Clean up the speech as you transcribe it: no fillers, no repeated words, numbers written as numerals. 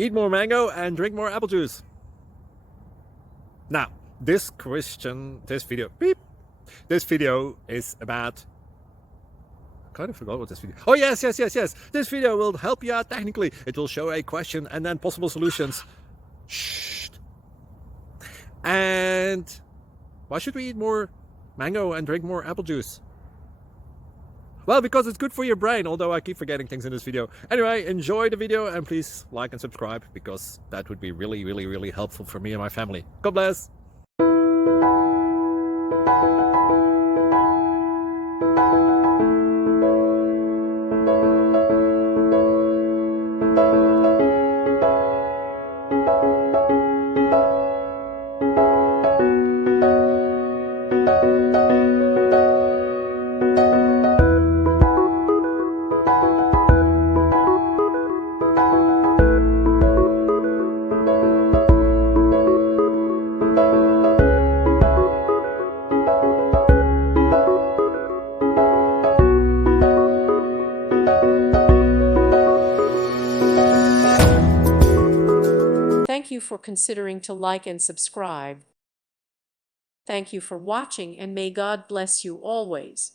Eat more mango and drink more apple juice. Now, this video is about, I kind of forgot what this video. Oh, yes. This video will help you out technically. It will show a question and then possible solutions. Shh. And why should we eat more mango and drink more apple juice? Well, because it's good for your brain, although I keep forgetting things in this video. Anyway, enjoy the video and please like and subscribe, because that would be really helpful for me and my family. God bless. Thank you for considering to like and subscribe. Thank you for watching, and may God bless you always.